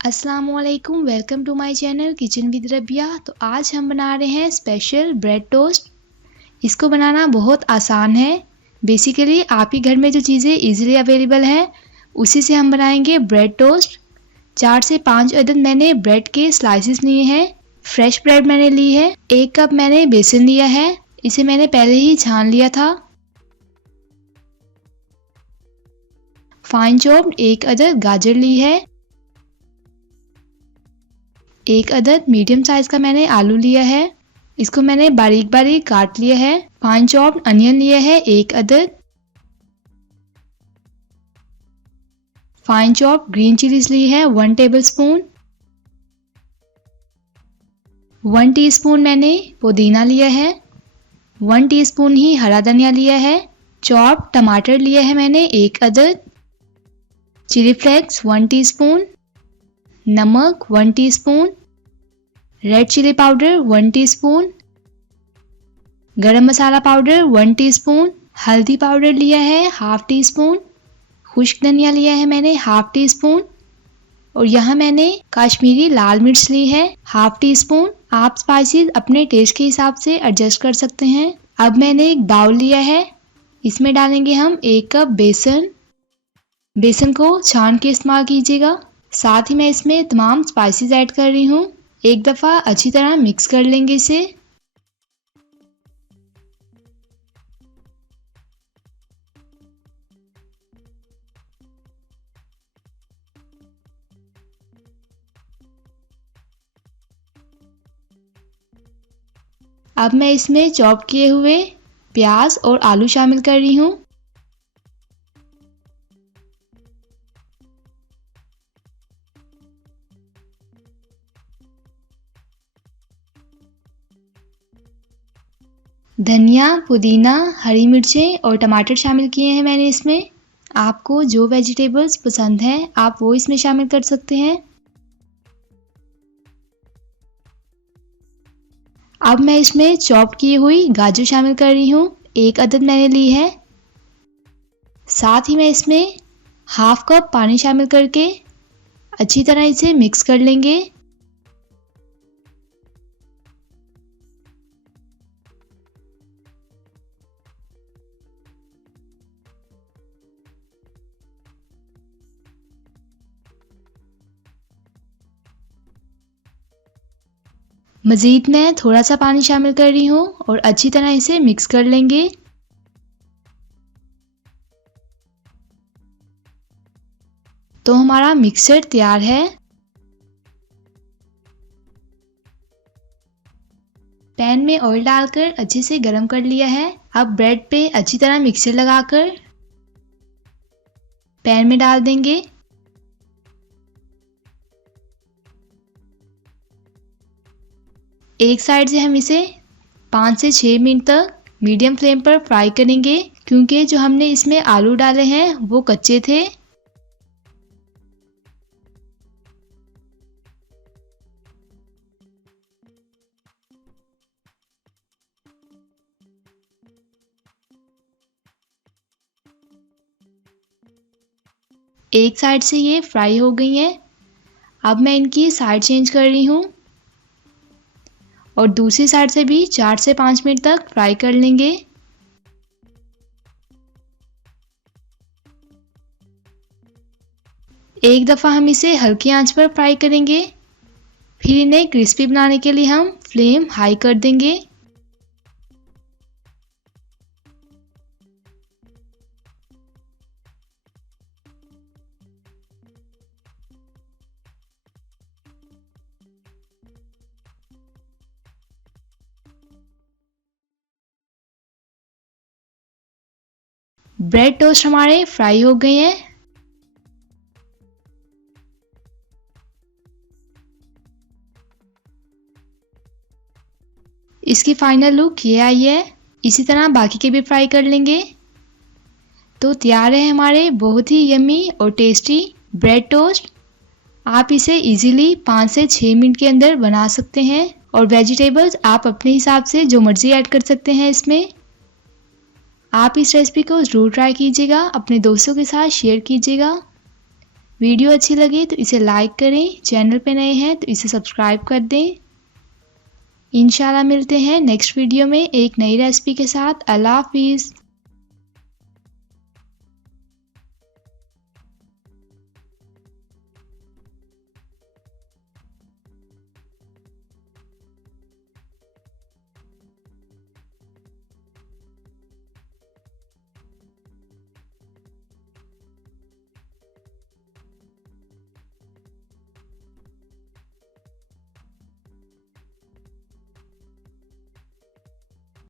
अस्सलामुअलैकुम, welcome to my channel kitchen with Rabia. तो आज हम बना रहे हैं स्पेशल ब्रेड टोस्ट। इसको बनाना बहुत आसान है। बेसिकली आप ही घर में जो चीज़ें इजीली अवेलेबल हैं उसी से हम बनाएंगे ब्रेड टोस्ट। 4 से 5 अदद मैंने ब्रेड के स्लाइसेस लिए हैं। फ्रेश ब्रेड मैंने ली है। 1 कप मैंने बेसन लिया है, इसे मैंने पहले ही छान लिया था। फाइन चॉप्ड 1 अदद गाजर ली है। 1 अदद मीडियम साइज का मैंने आलू लिया है, इसको मैंने बारीक बारीक काट लिया है। फाइन चॉप्ड अनियन लिया है 1 अदद। फाइन चॉप्ड ग्रीन चिलीज ली है 1 टेबलस्पून। 1 टीस्पून मैंने पुदीना लिया है। 1 टीस्पून ही हरा धनिया लिया है। चॉप्ड टमाटर लिया है मैंने 1 अदद। Chilli flakes 1 teaspoon. नमक 1 teaspoon. Red chilli powder 1 teaspoon. Garam masala powder 1 teaspoon. हल्दी पाउडर लिया है 1/2 टीस्पून। खुश्क धनिया लिया है मैंने 1/2 टीस्पून। और यहाँ मैंने कश्मीरी लाल मिर्च ली है 1/2 टीस्पून। आप स्पाइसेस अपने टेस्ट के हिसाब से एडजस्ट कर सकते हैं। अब मैंने एक बाउल लिया है, इसमें डालेंगे हम 1 कप बेसन। बेसन को छान के इस्तेमाल कीजिएगा। साथ ही मैं इसमें तमाम स्पाइसेस ऐड कर रही हूँ। एक दफ़ा अच्छी तरह मिक्स कर लेंगे इसे। अब मैं इसमें चॉप किए हुए प्याज और आलू शामिल कर रही हूँ। धनिया, पुदीना, हरी मिर्चें और टमाटर शामिल किए हैं मैंने इसमें। आपको जो वेजिटेबल्स पसंद हैं आप वो इसमें शामिल कर सकते हैं। अब मैं इसमें चॉप की हुई गाजर शामिल कर रही हूँ, 1 अदद मैंने ली है। साथ ही मैं इसमें 1/2 कप पानी शामिल करके अच्छी तरह इसे मिक्स कर लेंगे। मज़ीद मैं थोड़ा सा पानी शामिल कर रही हूँ और अच्छी तरह इसे मिक्स कर लेंगे। तो हमारा मिक्सचर तैयार है। पैन में ऑयल डालकर अच्छे से गरम कर लिया है। अब ब्रेड पे अच्छी तरह मिक्सचर लगाकर पैन में डाल देंगे। एक साइड से हम इसे 5 से 6 मिनट तक मीडियम फ्लेम पर फ्राई करेंगे, क्योंकि जो हमने इसमें आलू डाले हैं वो कच्चे थे। एक साइड से ये फ्राई हो गई हैं। अब मैं इनकी साइड चेंज कर रही हूँ और दूसरी साइड से भी 4 से 5 मिनट तक फ्राई कर लेंगे। एक दफ़ा हम इसे हल्की आंच पर फ्राई करेंगे, फिर इन्हें क्रिस्पी बनाने के लिए हम फ्लेम हाई कर देंगे। ब्रेड टोस्ट हमारे फ्राई हो गए हैं। इसकी फाइनल लुक ये आई है। इसी तरह बाकी के भी फ्राई कर लेंगे। तो तैयार है हमारे बहुत ही यम्मी और टेस्टी ब्रेड टोस्ट। आप इसे इजीली 5 से 6 मिनट के अंदर बना सकते हैं और वेजिटेबल्स आप अपने हिसाब से जो मर्जी ऐड कर सकते हैं इसमें। आप इस रेसिपी को ज़रूर ट्राई कीजिएगा, अपने दोस्तों के साथ शेयर कीजिएगा। वीडियो अच्छी लगे तो इसे लाइक करें, चैनल पे नए हैं तो इसे सब्सक्राइब कर दें। इंशाल्लाह मिलते हैं नेक्स्ट वीडियो में एक नई रेसिपी के साथ। अल्लाह हाफिज़।